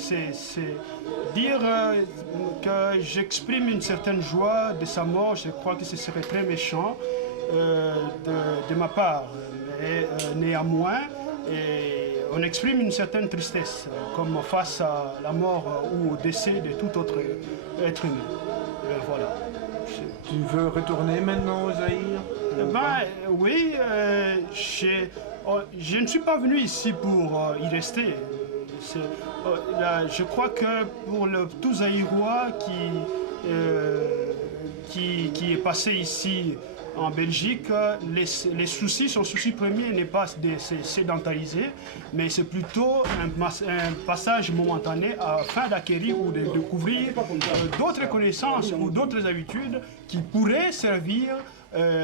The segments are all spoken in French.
C'est dire que j'exprime une certaine joie de sa mort, je crois que ce serait très méchant de ma part. Mais néanmoins, on exprime une certaine tristesse, comme face à la mort ou au décès de tout autre être humain. Voilà. Tu veux retourner maintenant au Zaïre? Oui, je ne suis pas venu ici pour y rester. Je crois que pour le tout Zaïrois qui est passé ici en Belgique, les soucis, son souci premier n'est pas de se sédentariser, mais c'est plutôt un passage momentané afin d'acquérir ou de découvrir d'autres connaissances ou d'autres habitudes qui pourraient servir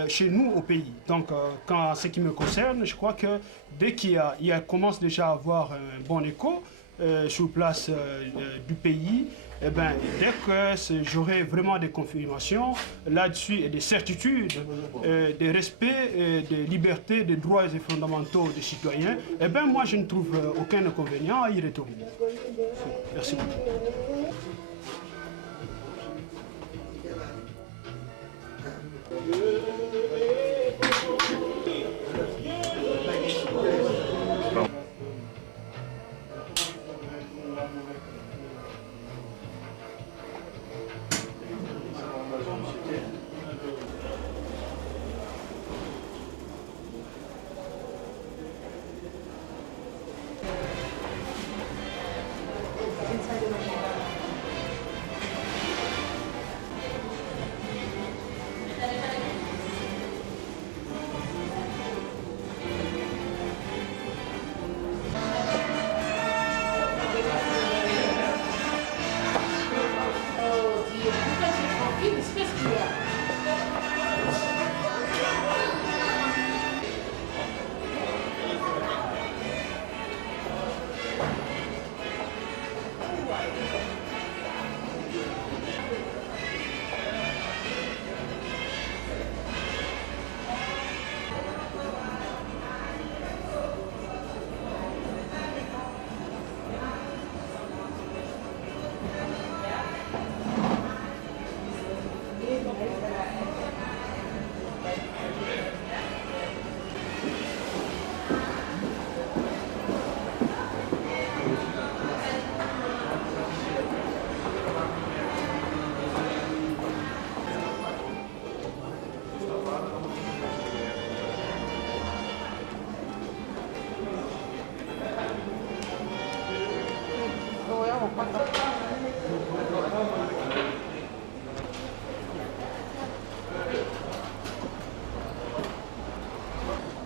chez nous au pays. Donc, en ce qui me concerne, je crois que dès qu'il commence déjà à avoir un bon écho sur place du pays, eh ben, dès que j'aurai vraiment des confirmations là-dessus et des certitudes, des respects, des libertés, des droits et fondamentaux des citoyens, eh ben, moi je ne trouve aucun inconvénient à y retourner. Merci beaucoup.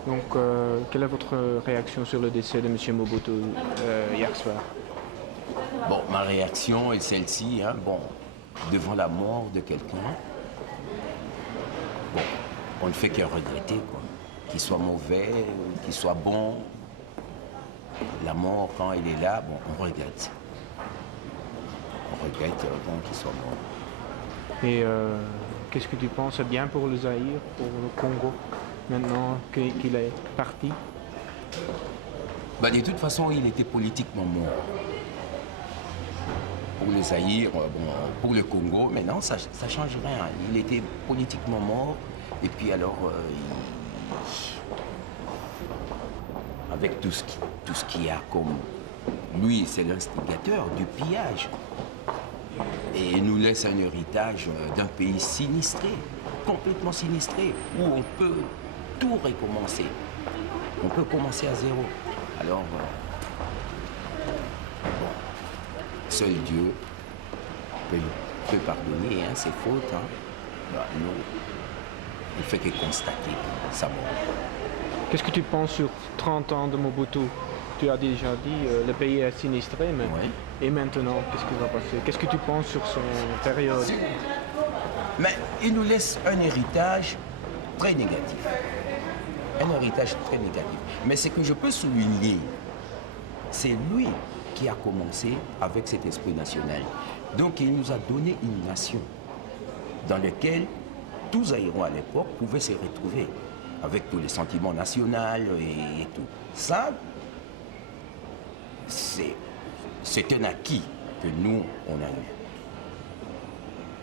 Donc, quelle est votre réaction sur le décès de M. Mobutu hier soir? Bon, ma réaction est celle-ci, hein, bon, devant la mort de quelqu'un, bon, on ne fait que regretter, quoi. Qu'il soit mauvais ou qu'il soit bon, la mort, quand il est là, bon, on regrette. On regrette qu'il soit mort. Et qu'est-ce que tu penses bien pour le Zaïre, pour le Congo, maintenant qu'il est parti? Bah, de toute façon, il était politiquement mort. Pour le Zaïre, bon, pour le Congo, maintenant, ça ne change rien. Il était politiquement mort, et puis alors, avec tout ce qu'il y a comme... Lui, c'est l'instigateur du pillage. Et il nous laisse un héritage d'un pays sinistré, complètement sinistré, où on peut tout recommencer. On peut commencer à zéro. Alors, bon, seul Dieu peut pardonner ses fautes. Nous, il fait que constater sa mort. Qu'est-ce que tu penses sur 30 ans de Mobutu? Tu as déjà dit, le pays est sinistré, mais Ouais. et maintenant, qu'est-ce qui va passer? Qu'est-ce que tu penses sur son période? Mais il nous laisse un héritage très négatif. Un héritage très négatif. Mais ce que je peux souligner, c'est lui qui a commencé avec cet esprit national. Donc il nous a donné une nation dans laquelle tous Zaïrois à l'époque pouvaient se retrouver avec tous les sentiments nationaux et tout. Ça, c'est un acquis que nous, on a eu.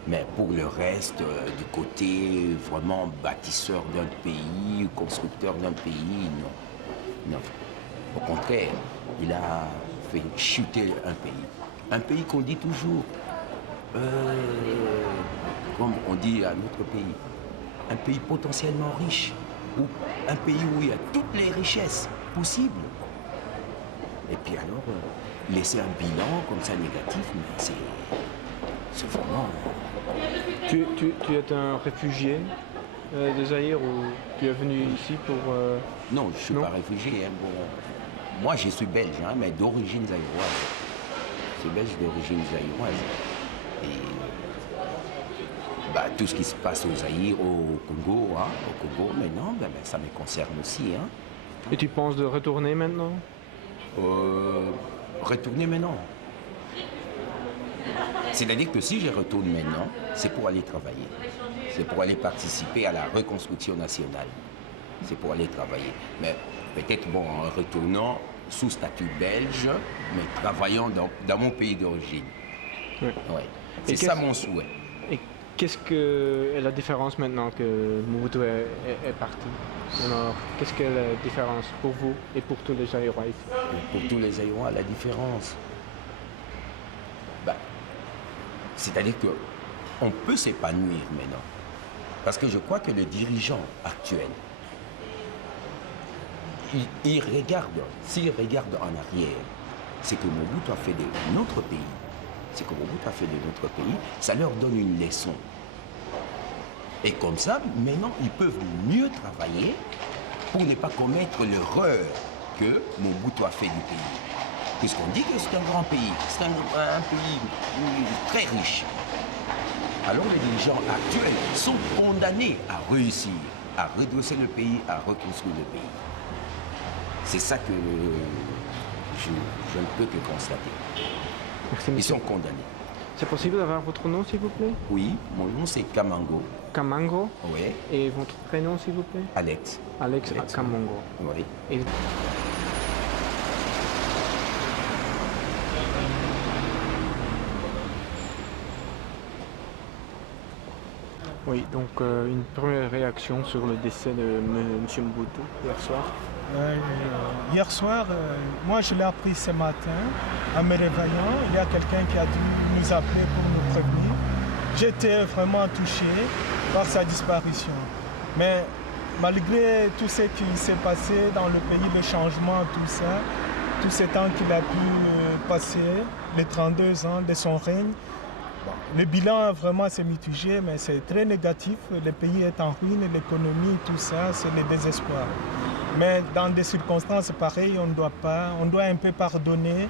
Mais pour le reste, du côté vraiment bâtisseur d'un pays, constructeur d'un pays, non. Non. Au contraire, il a fait chuter un pays. Un pays qu'on dit toujours, comme on dit à notre pays, un pays potentiellement riche, ou un pays où il y a toutes les richesses possibles. Et puis alors, laisser un bilan comme ça négatif, mais c'est vraiment... Tu es un réfugié de Zaïre ou tu es venu ici pour... Non, je ne suis Non. pas réfugié. Bon, moi, je suis belge, mais d'origine zaïroise. Je suis belge d'origine zaïroise. Et tout ce qui se passe au Zaïre, au Congo, maintenant, ça me concerne aussi. Et tu penses de retourner maintenant? Retourner maintenant. C'est-à-dire que si je retourne maintenant, c'est pour aller travailler. C'est pour aller participer à la reconstruction nationale. C'est pour aller travailler. Mais peut-être, en retournant sous statut belge, mais travaillant dans mon pays d'origine. Oui. Ouais. Et C'est ça mon souhait. Et qu'est-ce que est la différence maintenant que Mobutu est parti? Alors, qu'est-ce que la différence pour vous et pour tous les Zaïrois ici? Pour tous les Zaïrois, la différence, c'est-à-dire qu'on peut s'épanouir maintenant. Parce que je crois que le dirigeant actuel, il regarde, s'il regarde en arrière, c'est que Mobutu a fait de notre pays. C'est que Mobutu a fait de notre pays, ça leur donne une leçon. Et comme ça, maintenant, ils peuvent mieux travailler pour ne pas commettre l'erreur que Mobutu a fait du pays. Puisqu'on dit que c'est un grand pays, c'est un pays très riche. Alors les dirigeants actuels sont condamnés à réussir, à redresser le pays, à reconstruire le pays. C'est ça que je ne peux que constater. Merci, Ils monsieur. sont condamnés. C'est possible d'avoir votre nom, s'il vous plaît? Oui, mon nom c'est Kamango. Kamango. Oui, Et votre prénom, s'il vous plaît? Alex. Alex Alex. Kamango. Oui. Et... Oui, donc une première réaction sur le décès de M. Mobutu hier soir. Hier soir, moi je l'ai appris ce matin en me réveillant. Il y a quelqu'un qui a dû nous appeler pour nous prévenir. J'étais vraiment touché par sa disparition. Mais malgré tout ce qui s'est passé dans le pays, le changement, tout ça, tout ce temps qu'il a pu passer, les 32 ans de son règne, le bilan vraiment c'est mitigé, mais c'est très négatif. Le pays est en ruine, l'économie, tout ça, c'est le désespoir. Mais dans des circonstances pareilles, on doit un peu pardonner,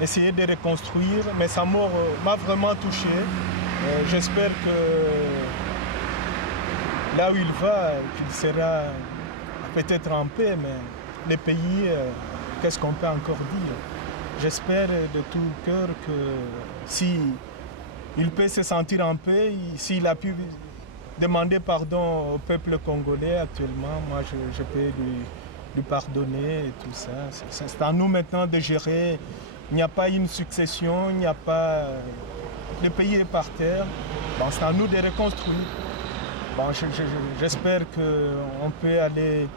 essayer de reconstruire. Mais sa mort m'a vraiment touché. J'espère que là où il va, qu'il sera peut-être en paix, mais le pays, qu'est-ce qu'on peut encore dire? J'espère de tout cœur que si il peut se sentir en paix, s'il a pu demander pardon au peuple congolais actuellement, moi je peux lui pardonner et tout ça. C'est à nous maintenant de gérer. Il n'y a pas une succession, il n'y a pas... Le pays est par terre. Bon, c'est à nous de reconstruire. Bon, j'espère qu'on peut aller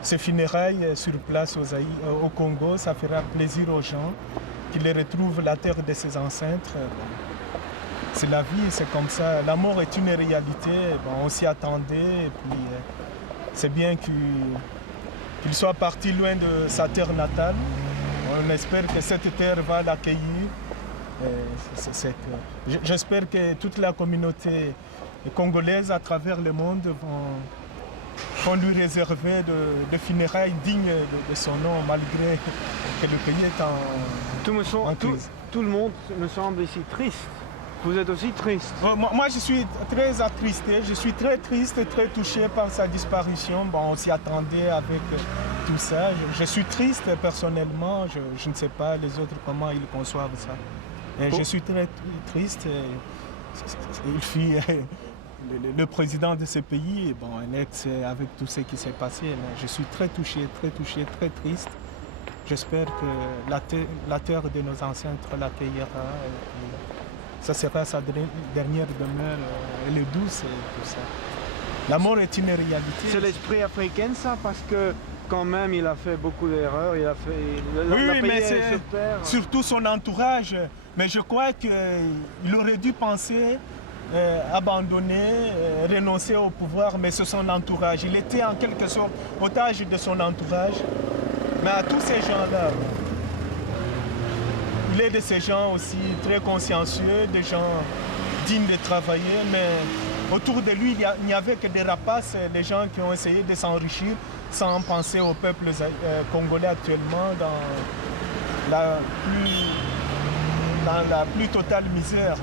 ces funérailles sur place au Congo. Ça fera plaisir aux gens qu'ils retrouvent la terre de ses ancêtres. c'est la vie, c'est comme ça. La mort est une réalité, bon, on s'y attendait, et puis c'est bien qu'il soit parti loin de sa terre natale. On espère que cette terre va l'accueillir. J'espère que toute la communauté congolaise à travers le monde vont lui réserver de funérailles dignes de son nom, malgré que le pays est en crise. Tout le monde me semble ici triste. Vous êtes aussi triste. Moi, je suis très attristé, je suis très triste et très touché par sa disparition. Bon, on s'y attendait avec tout ça. Je suis triste personnellement, je ne sais pas les autres comment ils conçoivent ça. Et je suis très triste. Il fut le président de ce pays, bon, un ex avec tout ce qui s'est passé. Je suis très touché, très triste. J'espère que la terre de nos ancêtres l'accueillera. Ça sera sa dernière demeure, elle est douce et tout ça. La mort est une réalité. C'est l'esprit africain ça, parce que quand même il a fait beaucoup d'erreurs, il a fait... Oui, mais c'est surtout son entourage. Mais je crois qu'il aurait dû penser abandonner, renoncer au pouvoir, mais c'est son entourage. Il était en quelque sorte otage de son entourage. Mais à tous ces gens-là, il est de ces gens aussi très consciencieux, des gens dignes de travailler, mais autour de lui, il n'y avait que des rapaces, des gens qui ont essayé de s'enrichir sans penser au peuple congolais actuellement dans la plus totale misère.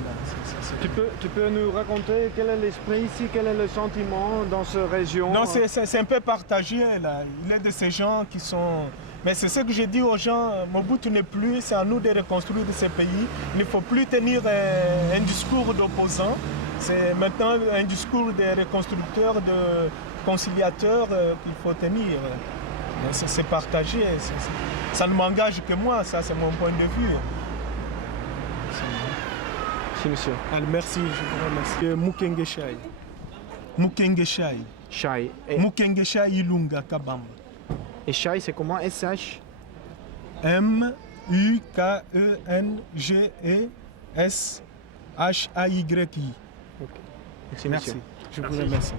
Tu peux nous raconter quel est l'esprit ici, quel est le sentiment dans cette région? Non, c'est un peu partagé là. Il est de ces gens qui sont... Mais c'est ce que j'ai dit aux gens, Mobutu n'est plus, c'est à nous de reconstruire ce pays. Il ne faut plus tenir un discours d'opposant, c'est maintenant un discours de reconstructeur, de conciliateur qu'il faut tenir. C'est partagé, ça ne m'engage que moi, ça c'est mon point de vue. Merci monsieur. Alors, merci, je vous remercie. Mukenge Shai. Mukenge Shai. Shai. Mukenge Shai Ilunga Kabamba. Et Shai, c'est comment? SH? M-U-K-E-N-G-E-S-H-A-Y-I. Okay. Merci, Merci. monsieur. Je vous remercie.